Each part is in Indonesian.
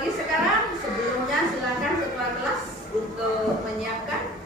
lagi sekarang. Sebelumnya silakan ketua kelas untuk menyiapkan.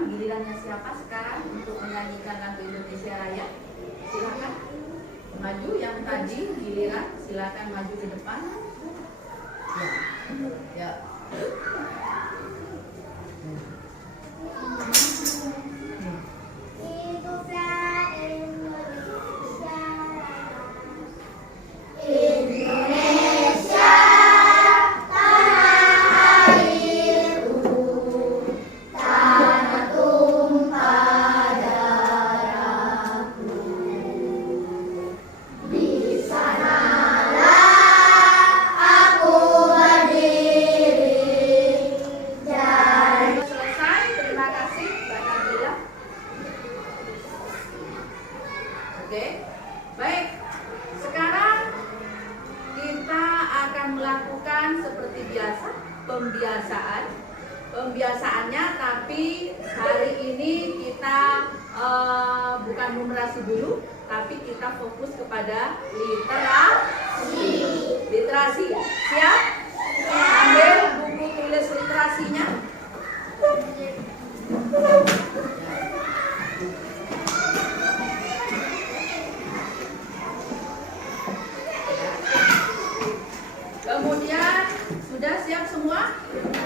Gilirannya siapa sekarang untuk menyanyikan lagu Indonesia Raya? Silakan maju, yang tadi giliran silakan maju ke depan. Ya. Oke, baik. Sekarang kita akan melakukan seperti biasa pembiasaan. Pembiasaannya, tapi hari ini kita bukan numerasi dulu, tapi kita fokus kepada literasi. Literasi, siap? Ambil buku tulis literasinya. Kemudian sudah siap semua?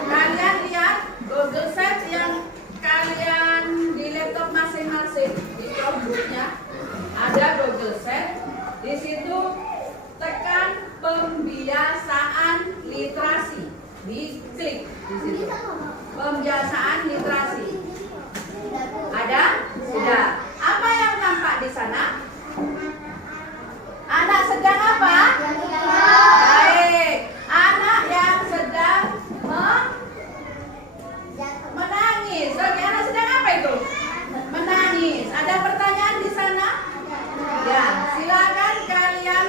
Kalian lihat Google Sheet yang kalian di laptop masing-masing di Chromebooknya ada Google Sheet. Di situ tekan pembiasaan literasi, diklik di situ. Pembiasaan literasi. Ada? Sudah. Apa yang nampak di sana? Anak sedang apa? Baik. Anak yang sedang menangis. Oke, anak sedang apa itu? Menangis. Ada pertanyaan di sana? Ya, silakan kalian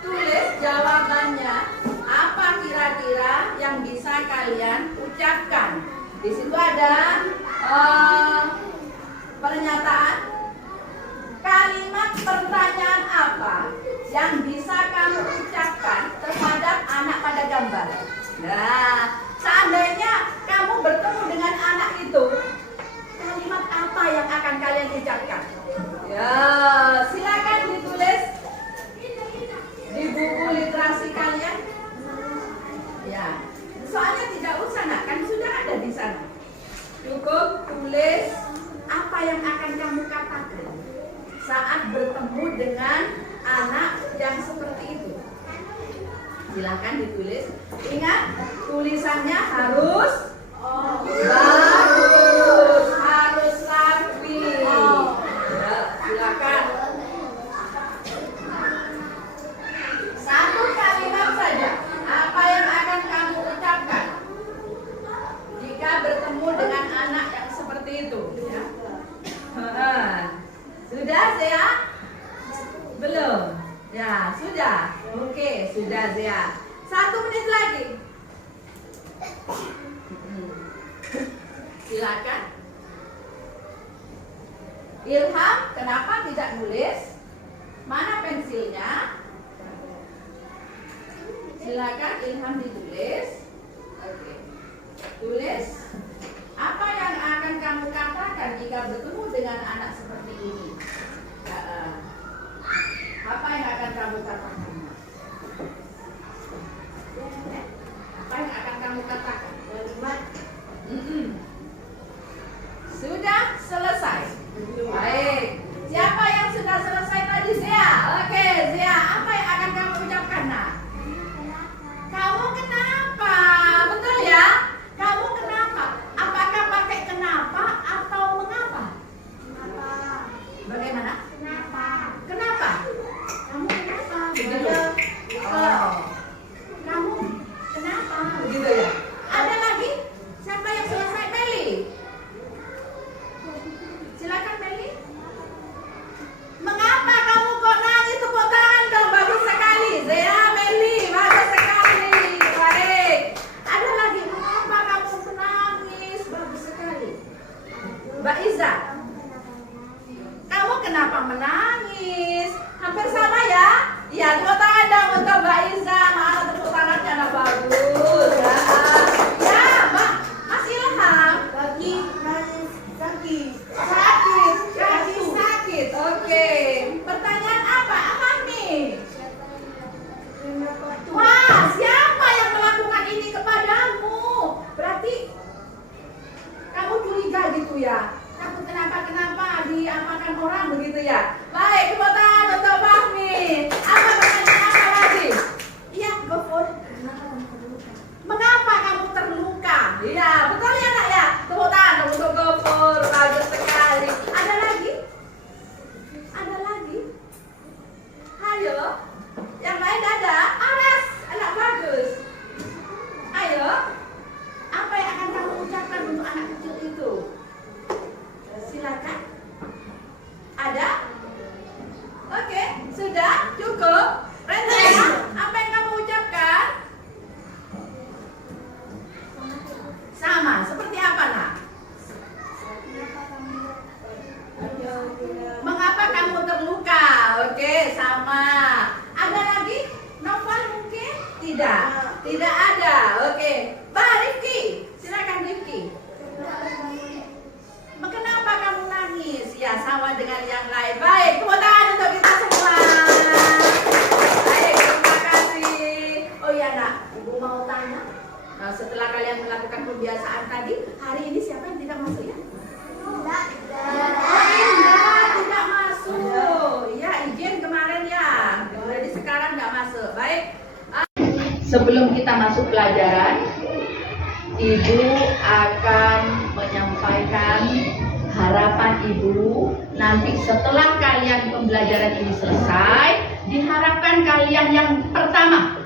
tulis jawabannya. Apa kira-kira yang bisa kalian ucapkan? Di situ ada pernyataan. Kalimat pertanyaan apa yang bisa kamu ucapkan terhadap anak pada gambar? Nah, seandainya kamu bertemu dengan anak itu, kalimat apa yang akan kalian ucapkan? Ya, silakan ditulis di buku literasi kalian. Ya, soalnya tidak usah nak, kan sudah ada di sana. Cukup tulis apa yang akan kamu katakan saat bertemu dengan anak yang seperti itu. Silakan ditulis. Ingat, tulisannya harus bagus, harus rapi. Ya, silakan. Satu kalimat Ya, 1 menit lagi. Silakan. Ilham, kenapa tidak nulis? Mana pensilnya? Silakan Ilham ditulis. Oke. Tulis. Apa yang akan kamu katakan jika bertemu dengan anak seperti ini? Apa yang akan kamu katakan? Apa yang akan kamu katakan? Sudah selesai. Baik. Siapa yang sudah selesai tadi? Zia. Oke, Zia. Apa yang akan kamu ucapkan, nak? Kamu kenapa? Betul ya? Kamu kenapa? Apakah pakai kenapa atau mengapa? Kenapa? Bagaimana? Kenapa? Kenapa? Kamu kenapa? Begitu. Iya. Oh. Kamu kenapa? Begitu ya. Ada lagi? Siapa yang selesai? Meli. Silakan Meli. Mengapa kamu kok nangis? Tepuk tangan dong, bagus sekali. Zea, Meli, bagus sekali. Baik. Ada lagi? Mengapa kamu menangis? Bagus sekali. Mbak Iza. Kamu kenapa menangis? Hampir sama ya? Iya, tepuk tangan dong untuk Mbak Iza. Mana tepuk tangannya? Nah, bagus. Ya, Mbak. Mas Ilham. Kaki nangis sakit. Sakit, kaki sakit. Oke. Pertanyaan apa? Apa nih? Kenapa? Wah, siapa yang melakukan ini kepadamu? Berarti kamu curiga gitu ya? Takut kenapa diapakan orang begitu ya? Baik, tepuk tangan untuk Fahmi. Apa pertanyaan apa lagi? Iya, Gofur. Mengapa kamu terluka? Iya, betul ya nak ya? Tepuk tangan untuk Gofur. Bagus sekali. Ada lagi? Ada lagi? Ayo. Yang lain ada? Aras, anak bagus. Ayo. Apa yang akan kamu ucapkan untuk anak kecil itu? Silakan. Ada? Oke, sudah cukup. Rendra, apa yang kamu ucapkan? Sama, seperti apa nak? Mengapa kamu terluka? Oke, sama. Ada lagi? Novel mungkin? Tidak. Tidak ada. Oke. Pak Rifki, silakan Rifki. Kenapa kamu nangis? Ya, sama dengan yang lain. Baik, tepuk tangan untuk kita semua. Baik, terima kasih. Oh iya nak, Ibu mau tanya. Nah, setelah kalian melakukan pembiasaan tadi, hari ini siapa yang tidak masuk ya? Tidak masuk. Ya, izin kemarin ya. Jadi sekarang nggak masuk. Baik. Sebelum kita masuk pelajaran, Ibu akan menyampaikan harapan Ibu. Nanti setelah kalian pembelajaran ini selesai, diharapkan kalian yang pertama,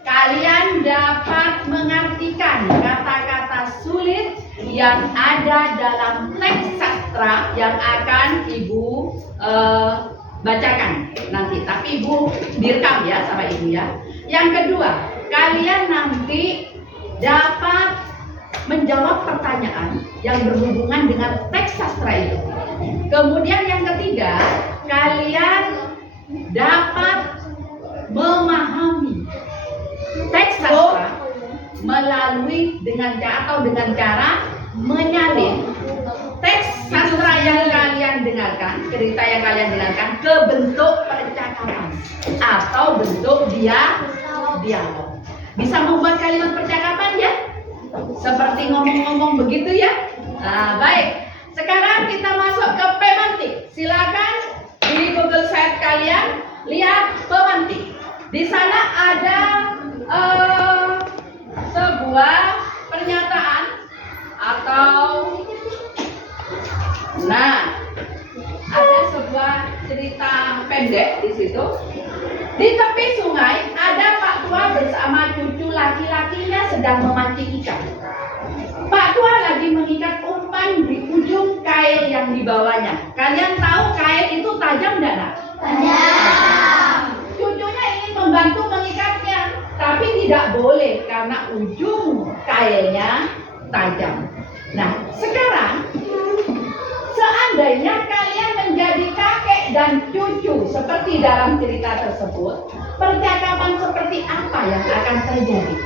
kalian dapat mengartikan kata-kata sulit yang ada dalam teks sastra yang akan Ibu bacakan nanti. Tapi Ibu direkam ya sama Ibu ya. Yang kedua, kalian nanti dapat menjawab pertanyaan yang berhubungan dengan teks sastra itu. Kemudian yang ketiga, kalian dapat memahami teks sastra melalui dengan cara menyalin teks sastra yang kalian dengarkan, cerita yang kalian dengarkan ke bentuk percakapan atau bentuk dialog. Bisa membuat kalimat percakapan ya? Seperti ngomong-ngomong begitu ya? Nah, baik. Sekarang kita masuk ke pemantik. Silakan di Google Sheet kalian lihat pemantik. Di sana ada sebuah pernyataan atau ada sebuah cerita pendek di situ. Di tepi sungai ada Pak Tua bersama cucu laki-lakinya sedang memancing ikan. Pak Tua lagi mengikat umpan di ujung kail yang dibawanya. Kalian tahu kail itu tajam tidak? Tajam. Cucunya ingin membantu mengikatnya, tidak boleh karena ujung kailnya tajam. Nah, sekarang seandainya kalian menjadi kakek dan cucu seperti dalam cerita tersebut, percakapan seperti apa yang akan terjadi?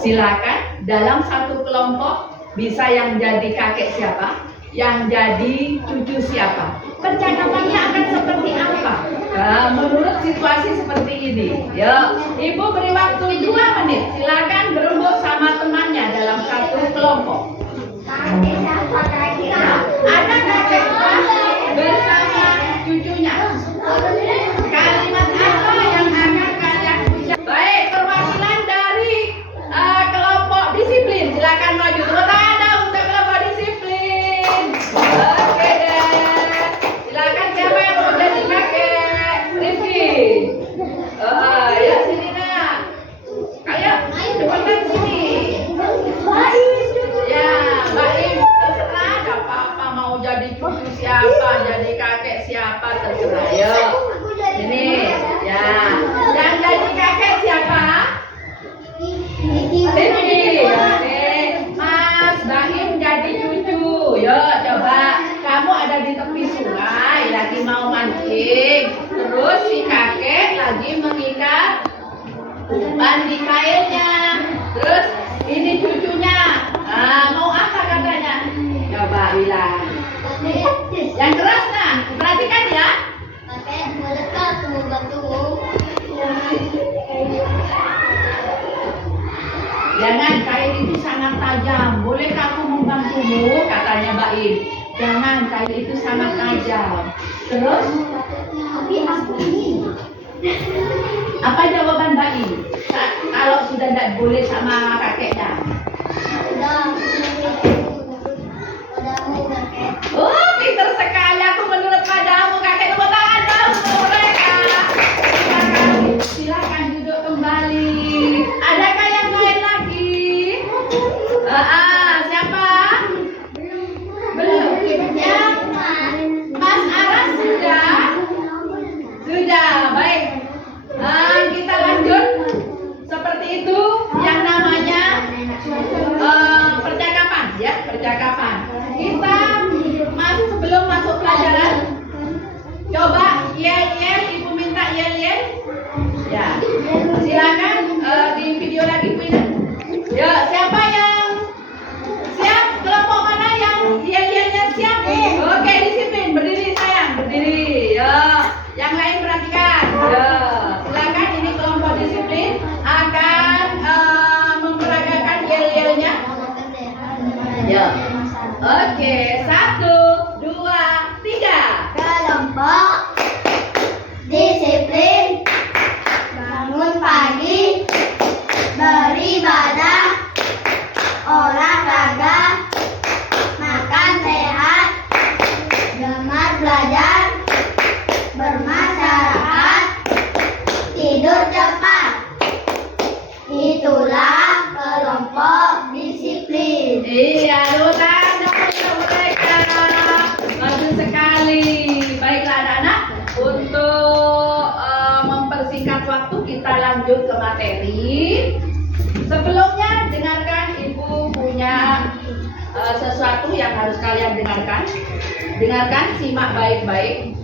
Silakan, dalam satu kelompok bisa yang jadi kakek siapa, yang jadi cucu siapa. Percakapannya akan seperti apa? Nah, menurut situasi seperti ini. Yuk, Ibu beri waktu 2 menit. Silakan berembuk sama temannya dalam satu kelompok. Nah, ada kakek bersama cucunya. Kalimat apa yang akan kalian ucap? Baik, perwakilan dari kelompok disiplin. Silakan maju. Tepuk tangan dong untuk kelompok disiplin. Oke deh. Silakan siapa yang mau jadi kakek? Rifki. Ya sini nak. Ayo, cepetan sini. Ya, Mbak Im, terserah ada apa-apa mau jadi cucu siapa, jadi kakek siapa terserah. Ayo. Sini. Ya. Yang jadi kakek siapa? Rifki. Oke. Mas Baim jadi cucu. Yuk coba. Kamu ada di tepi sungai lagi mau mancing. Terus si kakek lagi mengikat umpan di kailnya. Terus ini cucunya. Mau apa katanya? Coba bilang. Yang keras nah. Perhatikan ya. Jangan, kail itu sangat tajam. Boleh kamu membantumu? Katanya Mbak Im. Jangan, kail itu sangat tajam. Terus? Apa jawaban Mbak Im? Kalau sudah tidak boleh sama kakeknya. Oh, pintar sekali aku menurut padamu kakek. Tepuk tangan dong untuk mereka. Silakan duduk kembali. Adakah yang lain lagi? Siapa? Belum. Yang Mas Aras sudah? Sudah, baik. Kita lanjut. Seperti itu yang namanya percakapan, ya, percakapan. Kita sebelum masuk pelajaran, coba yel-yel, Ibu minta yel-yel. Ya, silakan di video lagi Bu Ina. Ya, siapa yang siap? Kelompok mana yang yel-yelnya siap? Oke, disiplin, berdiri sayang, berdiri. Ya, yang lain perhatikan. Ya, silakan, ini kelompok disiplin akan memperagakan yel-yelnya. Ya. Oke, 1, 2, 3. Kelompok disiplin, bangun pagi, beribadah, olahraga, makan sehat, gemar belajar, bermasyarakat, tidur cepat. Itulah kelompok disiplin. Iya, lutan untuk mereka. Bagus sekali. Baiklah anak-anak, untuk mempersingkat waktu kita lanjut ke materi. Sebelumnya dengarkan, Ibu punya sesuatu yang harus kalian dengarkan. Dengarkan, simak baik-baik.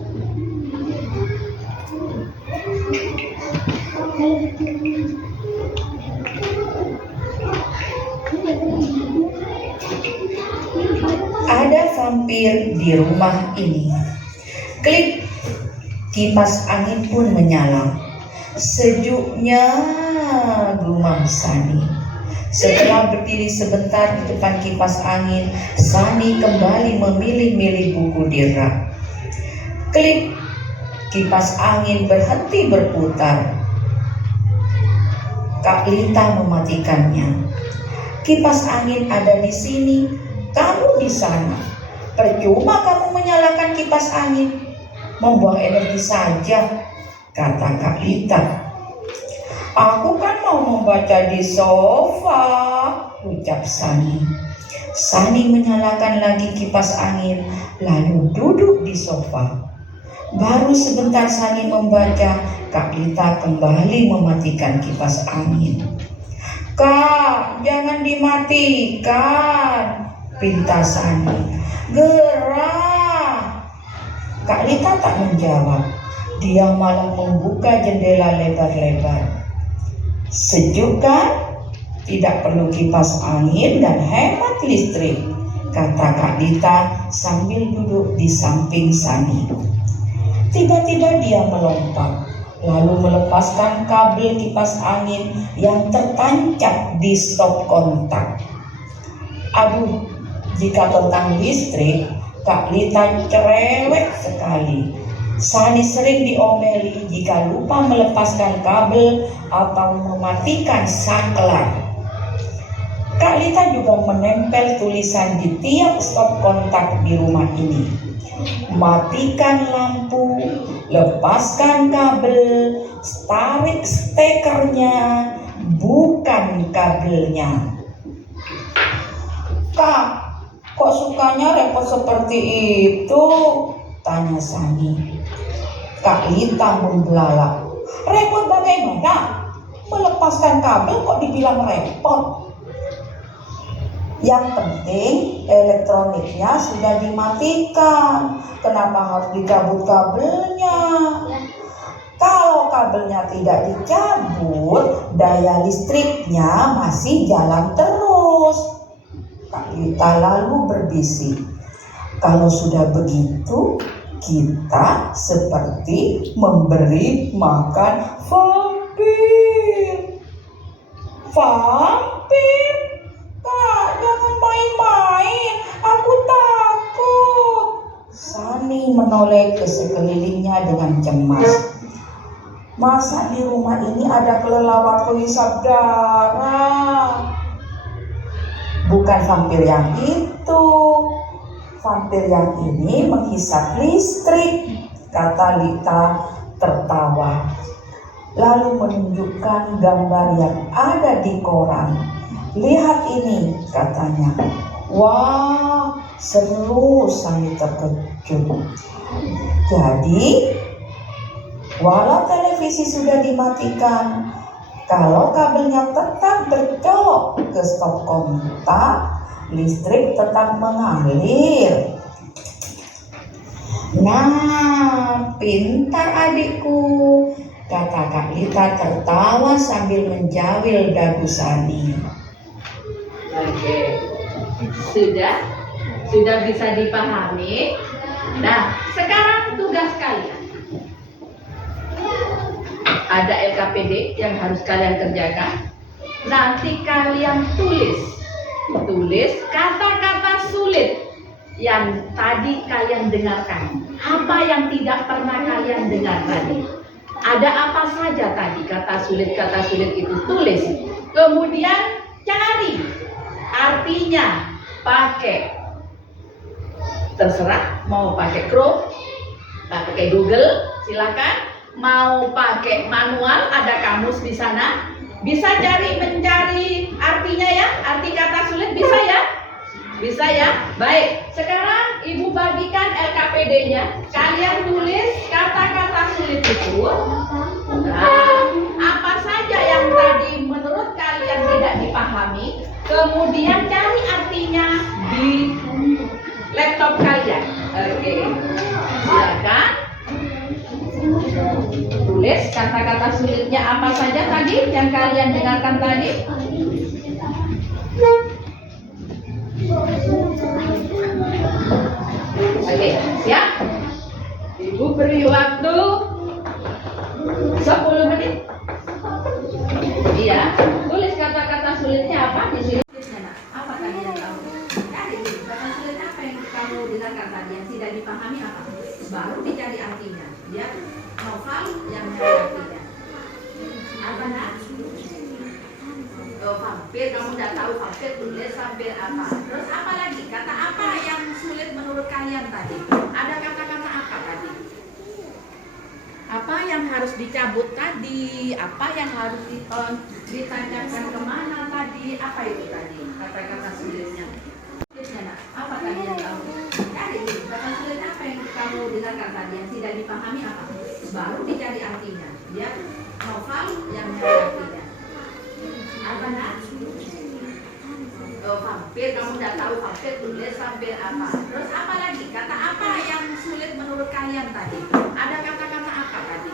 Ada vampir di rumah ini. Klik, kipas angin pun menyala. Sejuknya gumam Sani. Setelah berdiri sebentar di depan kipas angin, Sani kembali memilih-milih buku di rak. Klik, kipas angin berhenti berputar. Kak Lita mematikannya. Kipas angin ada di sini, kamu di sana. Percuma kamu menyalakan kipas angin, membuang energi saja, kata Kak Lita. Aku kan mau membaca di sofa, ucap Sani. Sani menyalakan lagi kipas angin, lalu duduk di sofa. Baru sebentar Sani membaca, Kak Lita kembali mematikan kipas angin. Kak, jangan dimatikan, pinta Sani. Gerah. Kak Lita tak menjawab. Dia malah membuka jendela lebar-lebar. Sejuk kan? Tidak perlu kipas angin dan hemat listrik, kata Kak Lita sambil duduk di samping Sani. Tiba-tiba dia melompat, lalu melepaskan kabel kipas angin yang tertancap di stop kontak. Aduh, jika tentang listrik, Kak Lita cerewet sekali. Sani sering diomeli jika lupa melepaskan kabel atau mematikan saklar. Kak Lita juga menempel tulisan di tiap stop kontak di rumah ini. Matikan lampu, lepaskan kabel, tarik stekernya, bukan kabelnya. Kak, kok sukanya repot seperti itu? Tanya Sani. Kak Lita membelalak. Repot bagaimana? Melepaskan kabel kok dibilang repot? Yang penting elektroniknya sudah dimatikan. Kenapa harus dicabut kabelnya? Kalau kabelnya tidak dicabut, daya listriknya masih jalan terus. Kak Lita lalu berbisik. Kalau sudah begitu, kita seperti memberi makan vampir. Vampir? Kak, jangan main-main. Aku takut. Sani menoleh ke sekelilingnya dengan cemas. Masa di rumah ini ada kelelawar penghisap darah? Bukan vampir yang itu. Vampir yang ini menghisap listrik, kata Lita tertawa. Lalu menunjukkan gambar yang ada di koran. Lihat ini, katanya. Wah, seru, Sani terkejut. Jadi, walau televisi sudah dimatikan, kalau kabelnya tetap bercolok ke stop kontak, listrik tetap mengalir. Nah, pintar adikku, kata Kak Lita tertawa sambil menjawil dagu Sani. Oke, sudah bisa dipahami. Nah, sekarang tugas kalian. Ada LKPD yang harus kalian kerjakan. Nanti kalian tulis kata-kata sulit yang tadi kalian dengarkan. Apa yang tidak pernah kalian dengar tadi? Ada apa saja tadi kata sulit itu tulis. Kemudian cari artinya, pakai terserah, mau pakai Chrome, pakai Google, silakan. Mau pakai manual, ada kamus di sana. Bisa mencari artinya ya, arti kata sulit bisa ya? Bisa ya? Baik, sekarang Ibu bagikan LKPD-nya. Kalian tulis kata-kata sulit itu. Nah, apa saja yang tadi menurut kalian tidak dipahami, kemudian cari artinya di laptop kalian. Oke, silakan. Tulis kata-kata sulitnya apa saja tadi yang kalian dengarkan tadi. Oke, siap? Ibu beri waktu 10 menit. Iya, tulis kata-kata sulitnya apa di sini. Apa tadi yang kamu cari? Kata sulit apa yang kamu dengarkan tadi yang tidak dipahami apa? Baru dicari artinya. Ya, novel yang cari artinya. Apa nak? Oh, vampir, kamu tidak tahu vampir, tulis vampir apa? Terus apa lagi? Kata apa yang sulit menurut kalian tadi? Ada kata-kata apa tadi? Apa yang harus dicabut tadi? Apa yang harus ditancapkan kemana tadi? Apa itu tadi? Kata-kata sulitnya. Apa tadi yang kamu cari? Kata sulit apa yang kamu dengarkan dengarkan tadi yang tidak dipahami apa? Baru dicari artinya. Ya, novel yang mencari artinya. Apa nak? Oh, hampir kamu udah tahu hampir tulis hampir apa? Terus apa lagi? Kata apa yang sulit menurut kalian tadi? Ada kata-kata apa tadi?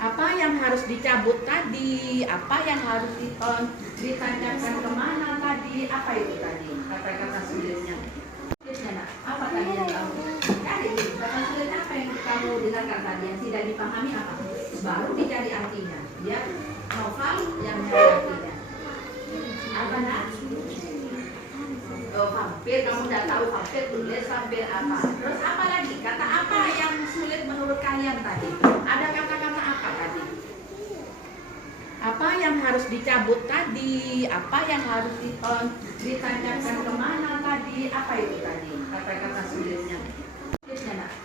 Apa yang harus dicabut tadi? Apa yang harus ditanyakan kemana tadi? Apa itu tadi? Kata-kata sulitnya. Apa tadi yang kamu cari? Kata sulit apa yang kamu dengarkan tadi yang tidak dipahami apa? Baru dicari artinya. Ya, novel yang mencari artinya. Apa nak? Oh, hampir kamu udah tahu hampir tulis hampir apa? Terus apa lagi? Kata apa yang sulit menurut kalian tadi? Ada kata-kata apa tadi? Apa yang harus dicabut tadi? Apa yang harus ditanyakan kemana tadi? Apa itu tadi? Kata-kata sulitnya.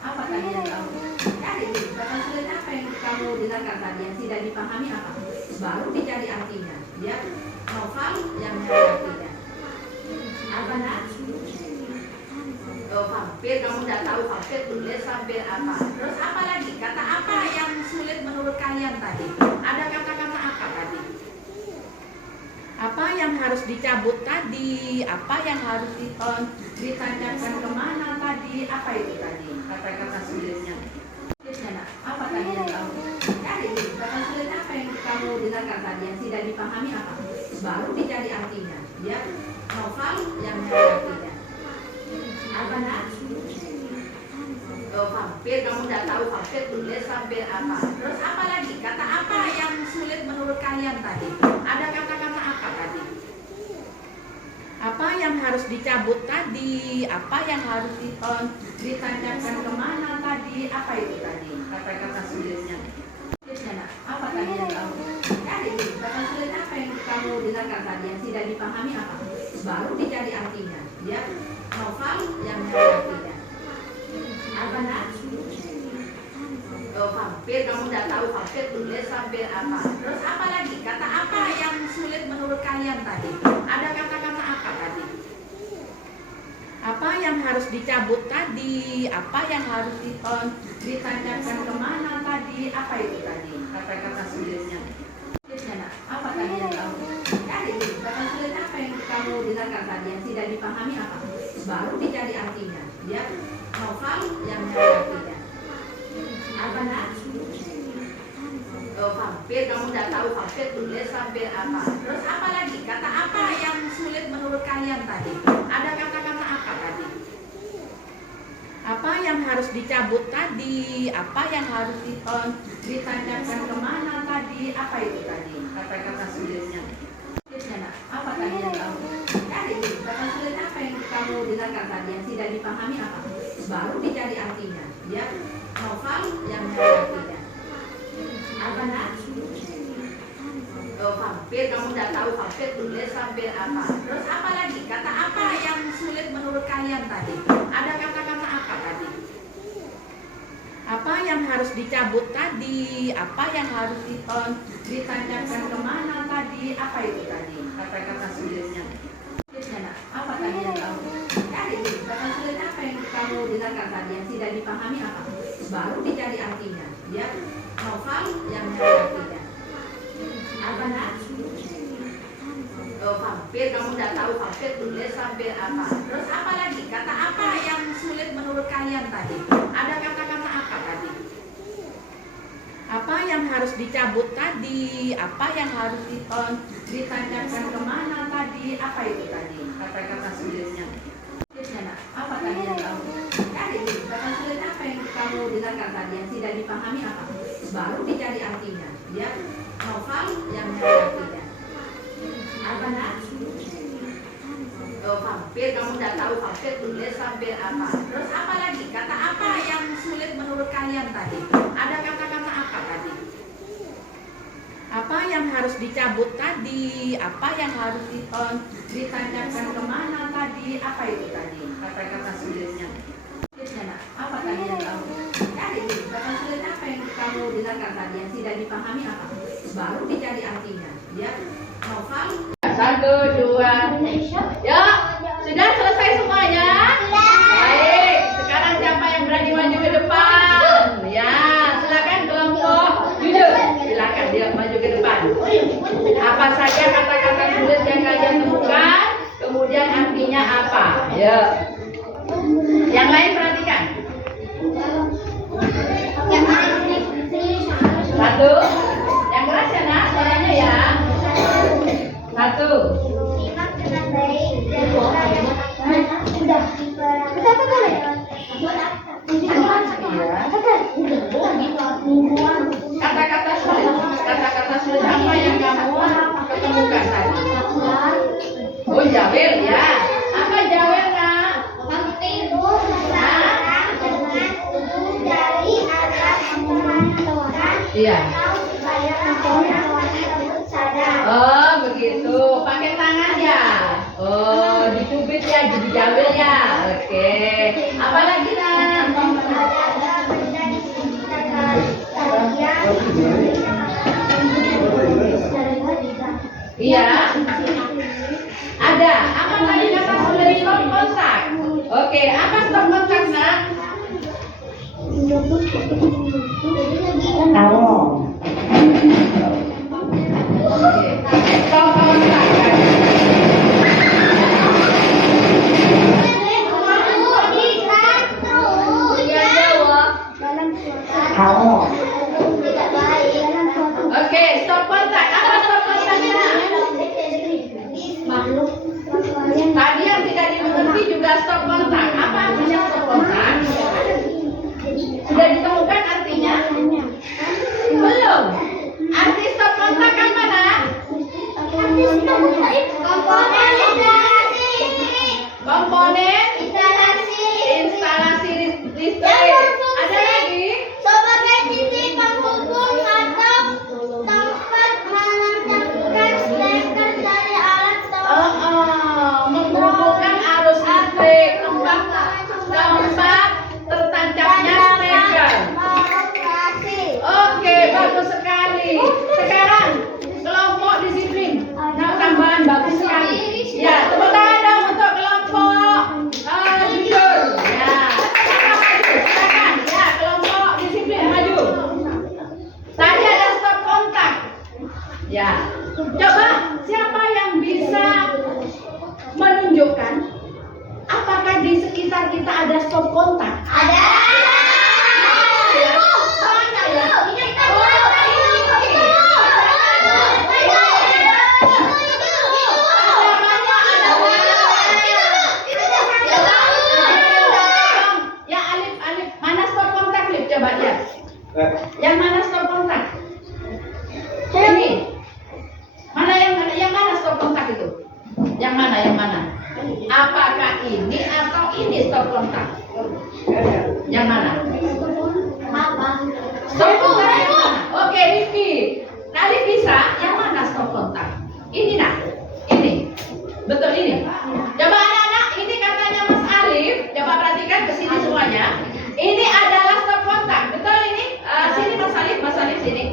Apa tadi yang kamu cari? Kata sulit apa yang kamu dengarkan tadi yang tidak dipahami apa? Baru dicari artinya. Ya, novel yang mencari artinya. Apa nak? Oh, hampir kamu udah tahu hampir tulis hampir apa? Terus apa lagi? Kata apa yang sulit menurut kalian tadi? Ada kata-kata apa tadi? Apa yang harus dicabut tadi? Apa yang harus ditanyakan kemana tadi? Apa itu tadi? Kata-kata sulitnya. Apa tadi yang kamu cari? Kata sulit apa yang kamu dengarkan tadi yang tidak dipahami apa? Baru dicari artinya. Ya, novel yang mencari artinya. Apa nak? Oh, hampir kamu udah tahu hampir tulis hampir apa? Terus apa lagi? Kata apa yang sulit menurut kalian tadi? Ada kata-kata apa tadi? Apa yang harus dicabut tadi? Apa yang harus ditanyakan kemana tadi? Apa itu tadi? Kata-kata sulitnya. Apa tadi yang kamu cari? Kata sulit apa yang kamu dengarkan tadi yang tidak dipahami apa? Baru dicari artinya. Ya, novel yang mencari artinya. Apa nak? Oh, hampir kamu udah tahu hampir tulis hampir apa? Terus apa lagi? Kata apa yang sulit menurut kalian tadi? Ada kata-kata apa tadi? Apa yang harus dicabut tadi? Apa yang harus ditanyakan kemana tadi? Apa itu tadi? Kata-kata sulitnya. Apa tadi yang kamu cari? Kata sulit apa yang kamu dengarkan tadi yang tidak dipahami apa? Baru dicari artinya. Ya, novel yang mencari artinya. Apa nak? Oh, hampir kamu udah tahu hampir tulis hampir apa? Terus apa lagi? Kata apa yang sulit menurut kalian tadi? Ada kata-kata apa tadi? Apa yang harus dicabut tadi? Apa yang harus ditanyakan kemana tadi? Apa itu tadi? Kata-kata sulitnya. Apa tadi yang kamu cari? Kata sulit apa yang kamu dengarkan tadi yang tidak dipahami apa? Baru dicari artinya. Ya, novel yang mencari artinya. Apa nak? Oh, hampir kamu udah tahu hampir tulis hampir apa? Terus apa lagi? Kata apa yang sulit menurut kalian tadi? Ada kata-kata apa tadi? Apa yang harus dicabut tadi? Apa yang harus ditanyakan kemana tadi? Apa itu tadi? Kata-kata sulitnya. Apa tadi yang kamu cari? Kata sulit apa yang kamu dengarkan tadi yang tidak dipahami apa? Baru dicari artinya. Ya, novel yang mencari artinya. Apa nak? Oh, hampir kamu udah tahu hampir tulis hampir apa? Terus apa lagi? Kata apa yang sulit menurut kalian tadi? Ada kata-kata apa tadi? Apa yang harus dicabut tadi? Apa yang harus ditanyakan kemana tadi? Apa itu tadi? Kata-kata sulitnya. Apa tadi yang kamu cari? Kata sulit apa yang kamu dengarkan tadi yang tidak dipahami apa? Baru dicari artinya. Ya, novel yang mencari artinya. Apa nak? Oh, hampir kamu udah tahu hampir tulis hampir apa? Terus apa lagi? Kata apa yang sulit menurut kalian tadi? Ada kata-kata apa tadi? Apa yang harus dicabut tadi? Apa yang harus ditanyakan kemana tadi? Apa itu tadi? Kata-kata sulitnya. Apa tadi yang kamu cari? Kata sulit apa yang kamu dengarkan tadi yang tidak dipahami apa? Baru dicari artinya. Ya, novel. 1, 2. Ya, sudah selesai semuanya? Baik, sekarang siapa yang berani Apa saja kata-kata sulit yang kalian temukan, kemudian artinya apa? Ya. Yang lain perhatikan. Satu. Yang keras ya nak, suaranya ya. Satu. Kata-kata sulit apa yang kamu ketemukan tadi? Oh, jawel ya. Apa jawel nak? Iya. Oh, begitu. Pakai tangan ya. Oh, dicubit ya, jadi jawel ya. Oke. Apa lagi nak? Iya. Ada. Apa tadi kata sulit? Stop kontak. Oke. Apa stop kontak nak? Tahu. Stop kontak. Tahu. Oke, stop kontak. Apa stop kontaknya? Tadi yang tidak dimengerti juga stop kontak. Apa artinya stop kontak? Sudah ditemukan artinya? Belum. Arti stop kontak kan mana? Komponen instalasi listrik. Ada lagi? Sebagai titik penghubung atau tempat menancapkan steker dari alat Menghubungkan arus listrik, tempat tertancapnya steker. Oke, bagus sekali. Sekarang kelompok disiplin. Nah, tambahan bagus sekali. Ya, tepuk tangan dong untuk kelompok jujur. Ya, silakan. Ya, kelompok disiplin maju. Tadi ada stop kontak. Ya, coba siapa yang bisa menunjukkan apakah di sekitar kita ada stop kontak? Ada. Ya, Alif, mana stop kontak, Alif? Coba lihat. Yang mana stop kontak? Ini. Yang mana stop kontak itu? Yang mana? Apakah ini atau ini stop kontak? Yang mana? Stop kontak yang mana? Oke, Rifki. Tadi bisa yang mana stop kontak? Ini nak. Ini. Betul ini. Coba anak-anak, ini katanya Mas Alif. Coba perhatikan ke sini semuanya. Ini adalah stop kontak. Betul ini? Sini Mas Alif sini.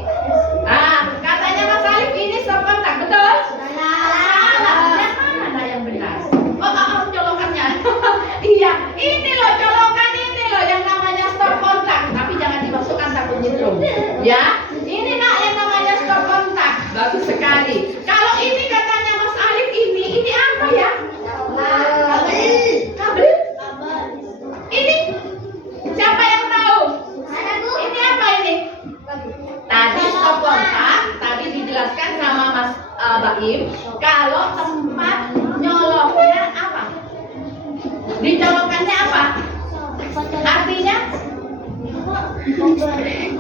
Katanya Mas Alif ini stop kontak. Betul? Salah. Yang mana yang benar? Oh, colokannya. Iya, ini loh colokan ini loh yang namanya stop kontak. Tapi jangan dimasukkan takut nyetrum. Ya, ini nak yang namanya stop kontak. Bagus sekali. Kalau ini katanya Mas Alif ini apa ya? Kabel. Ini siapa yang tahu? Ini apa ini? Tadi stop kontak, tadi dijelaskan sama Mas Baim. Kalau tempat nyoloknya apa? Dicolokannya apa? Artinya? Komponen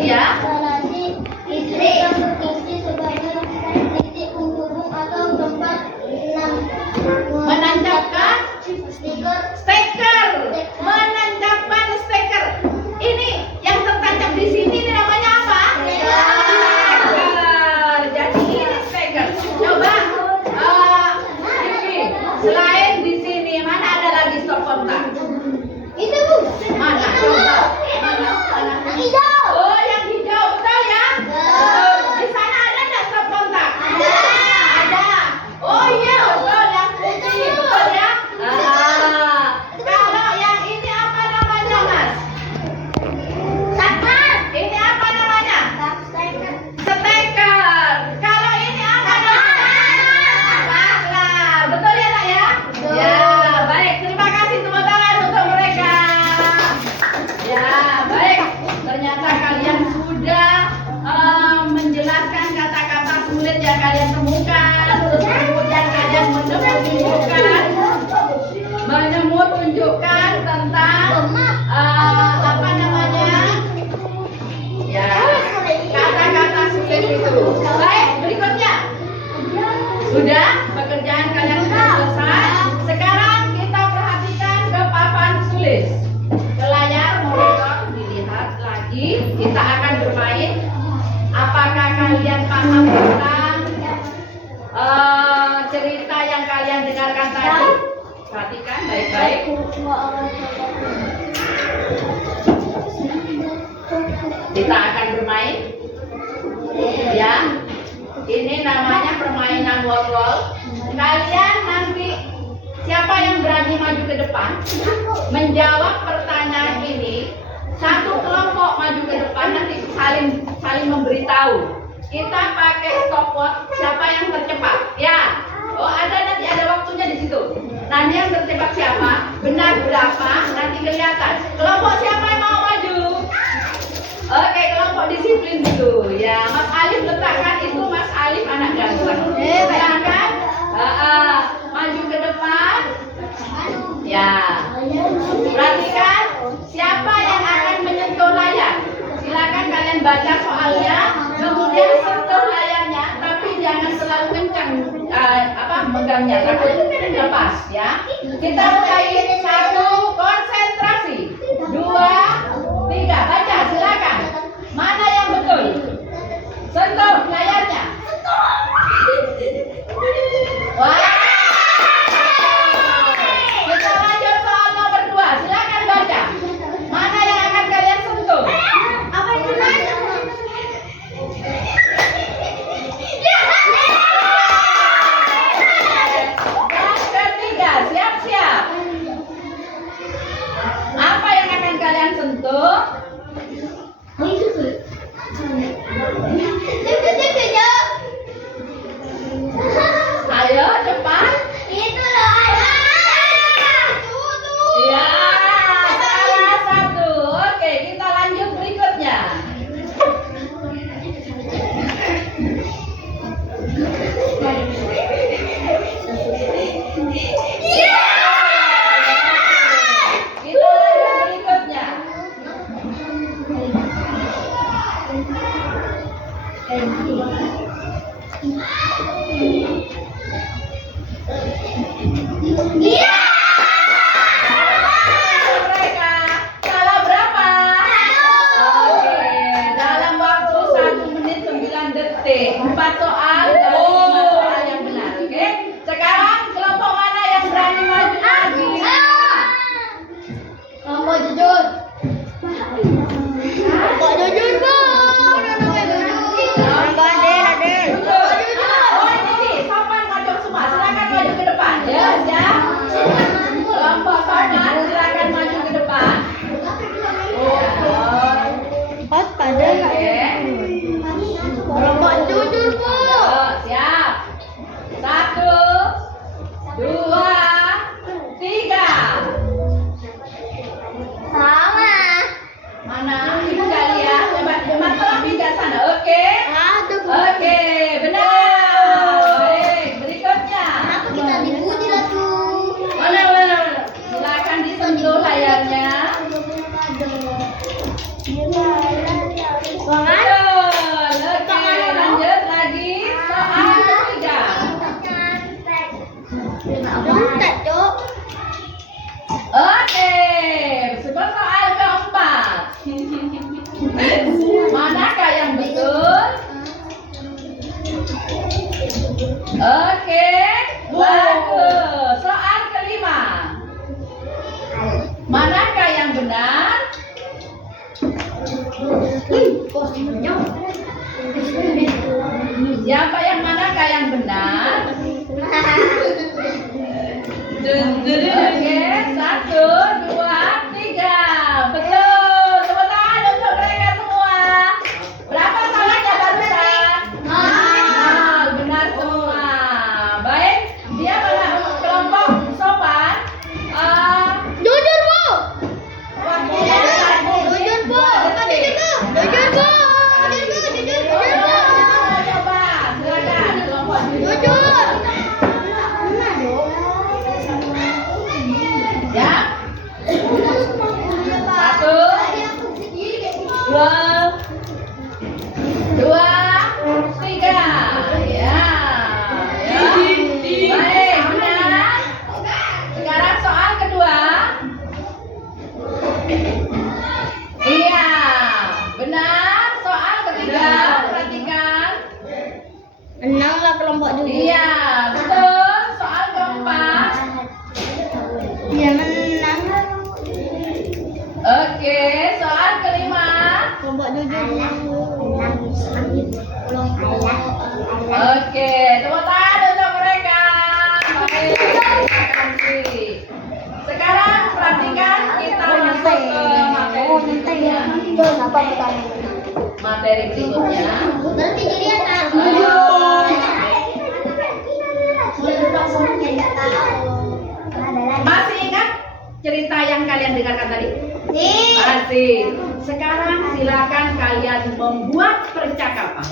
Ya. instalasi listrik yang berfungsi sebagai titik penghubung atau tempat Menancapkan stiker. steker. Menancapkan steker. Ini yang tertancap di sini ini namanya apa? Steker. Jadi ini steker. Coba, Vivi, selain di sini mana ada lagi stop kontak? Itu Bu. Mana? Coba. Mana? Yang hijau. Oh, yang hijau betul ya? Betul. Di sana sulit yang kalian temukan, terus kemudian kalian menunjukkan tentang apa namanya, ya, kata-kata sulit itu. Baik, berikutnya. Sudah, pekerjaan kalian sudah selesai. Sekarang kita perhatikan ke papan tulis. Ke layar monitor dilihat lagi. Kita akan bermain. Apakah kalian paham tentang cerita yang kalian dengarkan tadi? Perhatikan baik-baik. Kita akan bermain. Ya. Ini namanya permainan wol-wol. Kalian nanti siapa yang berani maju ke depan menjawab pertanyaan ini, satu kelompok maju ke depan nanti saling memberitahu. Kita pakai stopwatch siapa yang tercepat. Ya. Oh, nanti ada waktunya di situ. Nanti yang tercepat siapa? Benar berapa? Nanti kelihatan. Kelompok siapa yang mau maju? Oke, kelompok disiplin dulu. Ya, Mas Alif letakkan itu, Mas Alif anak ganteng. Silakan maju ke depan. Ya. Perhatikan siapa yang akan menyentuh layar. Silakan kalian baca soalnya, kemudian sentuh layarnya, tapi jangan selalu kencang megangnya, takut lepas ya. Kita mulai. 1, konsentrasi. 2, 3, baca, silakan. Mana yang betul? Sentuh layarnya. Wah. Kita lanjut soal nomor 2. Silakan baca. Mana yang akan kalian sentuh? Apa itu? Yang ketiga, siap-siap. Apa yang akan kalian sentuh? Ayo cepat. Itu loh, Ya, salah satu. Oke, kita lanjut berikutnya. Kita lanjut berikutnya. Mereka salah berapa? Oke, dalam waktu 1 menit 9 detik 4 soal dan 5 soal yang benar. Oke, sekarang kelompok mana yang berani maju lagi? Kelompok jujur. Kelompok jujur, Bu. Oh, ini sopan maju semua. Silakan maju ke depan. Ya, ya. Kelompok sopan silakan maju ke depan. Oke. Kelompok jujur, Bu. Siap. 1, 2, 3. Sama. Mana? Ibu nggak lihat. Coba tolong pindah sana. Oke. Oke, benar. Baik, berikutnya. Kenapa kita dipuji lah tuh? Mana? Silakan disentuh layarnya. Betul. Oke, lanjut lagi. Soal ketiga. Bentar, Cok. Oke, sebut soal keempat. Manakah yang betul? Oke, bagus. Soal kelima. Manakah yang benar? Siapa yang manakah yang benar? Oke, 1, 2, 3. Betul. Tepuk tangan untuk mereka semua. Berapa salahnya barusan? Benar semua. Baik, dia pada kelompok sopan. Jujur, Bu. Waktunya Jujur, Bu. Jujur, Bu. Jujur, Bu. Jujur, Bu. Jujur, Bu. Coba, silakan. Enamlah kelompok juga. Iya, betul. Soal keempat. Ya, menang. Oke, soal kelima. Kelompok jujur. Kelompok. Oke, tepuk tangan untuk mereka. Baik, terima kasih. Sekarang perhatikan kita masuk ke materi berikutnya. Materi berikutnya. Berarti jadi anak. Masih ingat cerita yang kalian dengarkan tadi? Masih. Sekarang silakan kalian membuat percakapan.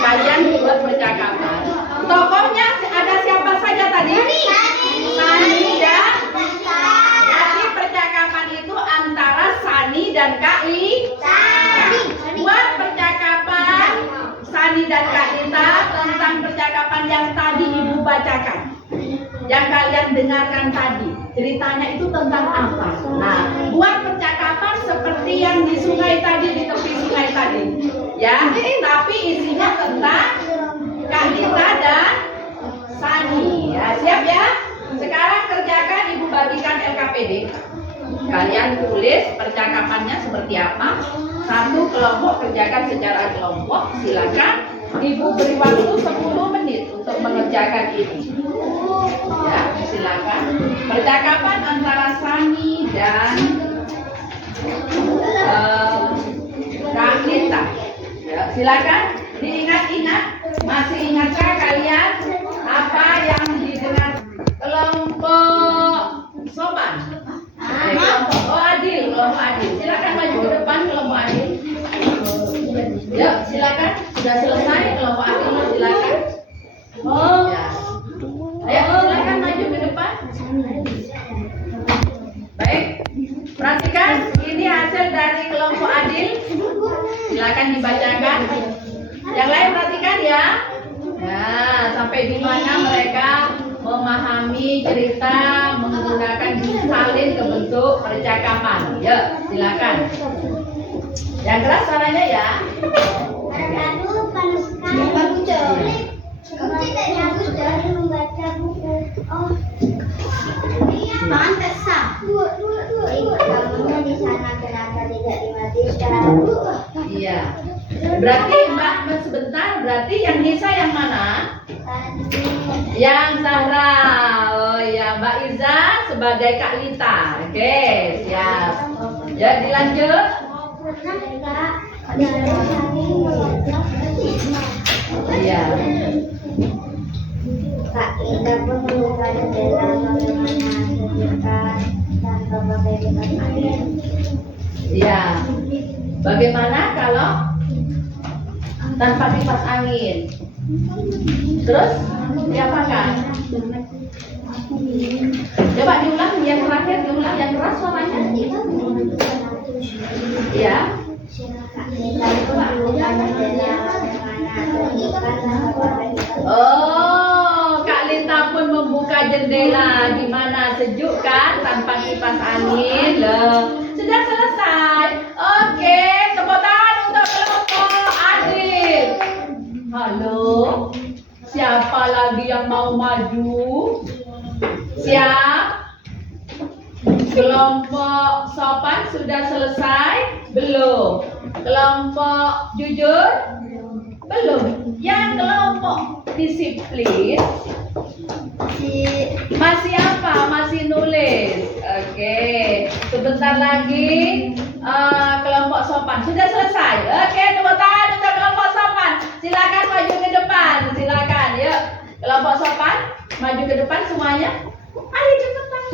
Kalian buat percakapan. Tokohnya ada siapa saja tadi? Sani dan. Jadi percakapan itu antara Sani dan Kak Li. Buat percakapan Sani dan Kak Lita tentang percakapan yang tadi Ibu bacakan. Yang kalian dengarkan tadi. Ceritanya itu tentang apa? Nah, buat percakapan seperti yang di sungai tadi, di tepi sungai tadi. Ya, tapi isinya tentang Kak Lita dan Sani. Ya, siap ya? Sekarang kerjakan, Ibu bagikan LKPD. Kalian tulis percakapannya seperti apa. Satu kelompok kerjakan secara kelompok. Silakan. Ibu beri waktu 10 menit untuk mengerjakan ini. Ya, silakan. Percakapan antara Sani dan Kak Lita. Ya, silakan. Diingat-ingat. Masih ingatkah kalian apa yang didengar kelompok Sopan? Kelompok Adil, kelompok Adil. Silakan maju ke depan kelompok Adil. Yuk, silakan. Sudah selesai kelompok Adil, silakan. Ya. Ayo, silakan maju ke depan. Baik. Perhatikan, ini hasil dari kelompok Adil. Silakan dibacakan. Yang lain perhatikan ya. Nah, sampai di mana mereka memahami cerita menggunakan disalin ke bentuk percakapan. Yuk, silakan. Yang keras suaranya ya. Kamunya di sana kenapa tidak dimatikan? Iya. Berarti Mbak sebentar, berarti yang Nisa yang mana? Yang Zahra. Oh ya, Mbak Iza sebagai Kak Lita. Oke, siap. Ya, dilanjut. Iya. Kak Lita pun membuka jendela bagaimana menunjukkan tanpa pakai kipas angin. Iya. Bagaimana kalau tanpa kipas angin? Terus diapakan? Coba diulang yang terakhir, diulang yang keras suaranya. Iya. Kak Lita pun membuka jendela bagaimana menunjukkan tanpa pakai kipas angin. Oh, Kak Lita pun membuka jendela. Gimana, sejuk kan tanpa kipas angin? Loh, sudah selesai. Oke, tepuk tangan untuk kelompok Adil. Halo, siapa lagi yang mau maju? Siap? Kelompok Sopan sudah selesai? Belum. Kelompok Jujur? Belum. Yang kelompok Disiplin masih apa? Masih nulis. Oke. Sebentar lagi kelompok Sopan sudah selesai. Oke, tepuk tangan untuk kelompok Sopan. Silakan maju ke depan. Silakan, yuk. Kelompok Sopan maju ke depan semuanya. Ayo cepetan.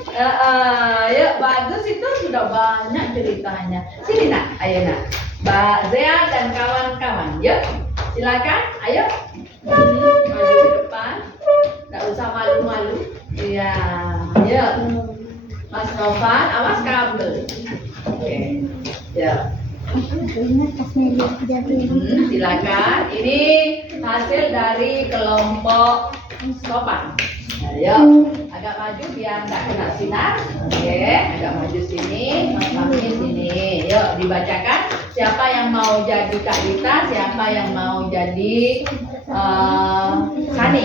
Yuk, bagus, itu sudah banyak ceritanya. Sini nak, ayo nak. Mbak Zea dan kawan-kawan. Yuk, silakan. Ayo. Maju ke depan. Nggak usah malu-malu. Iya. Yuk. Mas Novan, awas kabel. Oke. Yuk. Silakan. Ini hasil dari kelompok Sopan. Ayo, agak maju biar nggak kena sinar. Oke, agak maju sini, Mas Fahmi sini. Yuk, dibacakan. Siapa yang mau jadi Kak Lita, siapa yang mau jadi Sani.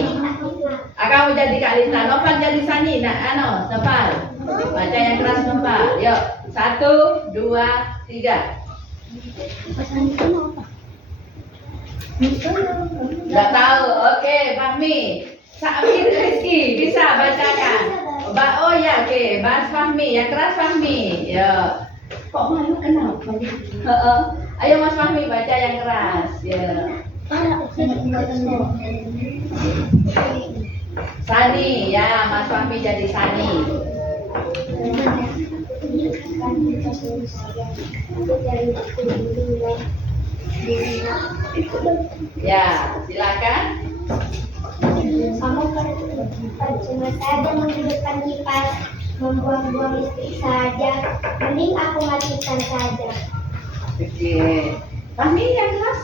Kamu jadi Kak Lita, Noval jadi Sani. Nah, Noval. Baca yang keras Noval. Yuk, 1, 2, 3. Nggak tahu. Oke, Fahmi. Samir Rizky bisa bacakan. Oh ya, oke. Mas Fahmi, yang keras Fahmi. Ya. Kok malu kenapa? Ayo Mas Fahmi baca yang keras. Ya. Sani, ya Mas Fahmi jadi Sani. Ya, silakan. Kamu percuma saja menghidupkan kipas, membuang-buang listrik saja. Mending aku matikan saja. Oke. Fahmi yang keras.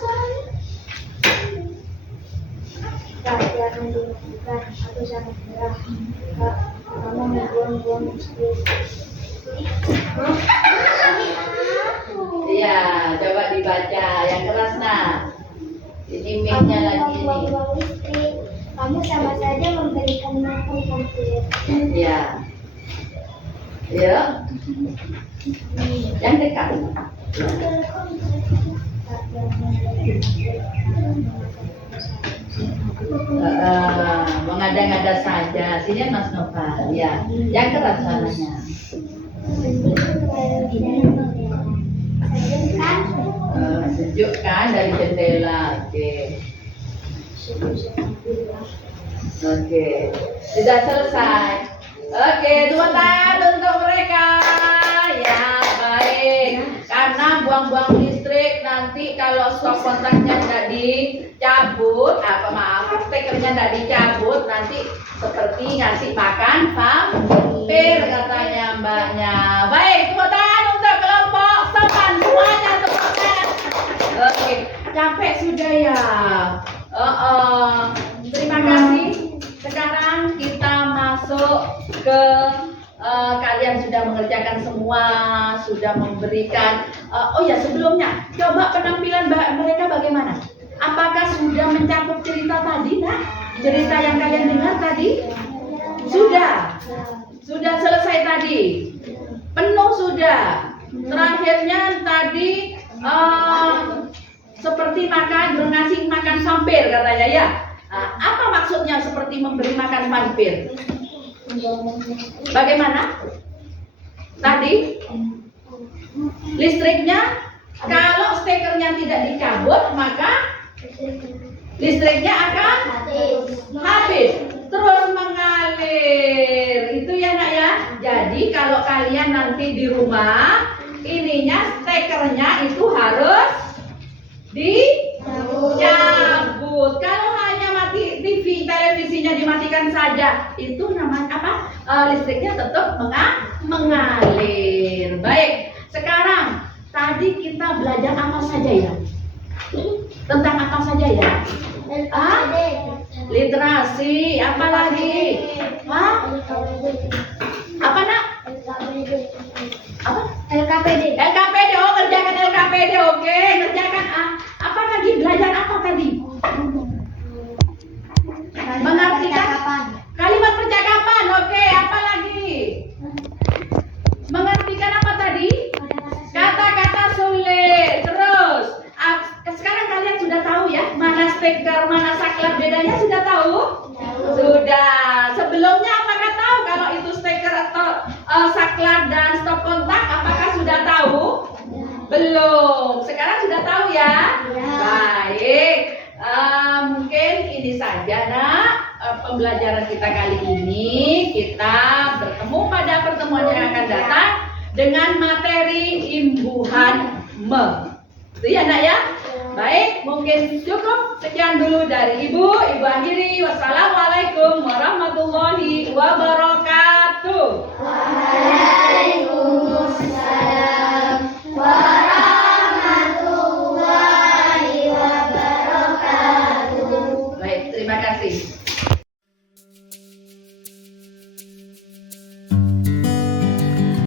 Kak, jangan dimatikan. Aku sangat gerah. Kak, kamu membuang-buang listrik. Iya, coba dibaca yang keras nah. Ini Kamu mic-nya lagi ini. membuang-buang listrik. Kamu sama saja memberikan makan hampir. Iya. Ya. Yang dekat. Mengada-ngada saja. Sini Mas Noval. Ya. Yang keras suaranya. Sejuk kan dari jendela. Oke. Oke. Sudah selesai. Oke, tepuk tangan untuk mereka. Ya, baik. Karena buang-buang listrik nanti kalau stop kontaknya tidak dicabut, stikernya tidak dicabut, nanti seperti ngasih makan vampir katanya mbaknya. Baik, tepuk tangan untuk kelompok Sopan semuanya, tepuk tangan. Oke, capek sudah ya. Terima kasih. Sekarang kita masuk ke kalian sudah mengerjakan semua, sudah memberikan. Oh ya, sebelumnya coba penampilan mereka bagaimana? Apakah sudah mencakup cerita tadi, nak? Cerita yang kalian dengar tadi? Sudah selesai tadi. Penuh sudah. Terakhirnya tadi seperti ngasih makan vampir katanya ya. Apa maksudnya seperti memberi makan vampir? Bagaimana? Tadi listriknya kalau stekernya tidak dicabut maka listriknya akan habis terus mengalir. Itu ya nak ya. Jadi kalau kalian nanti di rumah ininya stekernya itu harus dicabut. Kalau hanya mati TV, televisinya dimatikan saja, itu namanya apa? Listriknya tetap mengalir. Baik, sekarang tadi kita belajar apa saja ya? Tentang apa saja ya? Literasi, apa lagi? Apa nak? Apa? LKPD. LKPD, oh kerjakan LKPD, oke. Kerjakan apa lagi? Belajar apa tadi? Mengartikan kalimat percakapan, oke. Apa lagi? Mengartikan apa tadi? Kata-kata sulit. Terus, sekarang kalian sudah tahu ya mana steker, mana saklar bedanya sudah tahu? Sudah. Sebelumnya apakah tahu kalau itu steker atau saklar dan stop kontak? Apakah sudah tahu? Belum. Sekarang sudah tahu ya? Baik. Mungkin ini saja nak pembelajaran kita kali ini. Kita bertemu pada pertemuan yang akan datang dengan materi imbuhan me. Itu ya nak ya? Baik, mungkin cukup sekian dulu dari Ibu akhiri. Wassalamualaikum warahmatullahi wabarakatuh.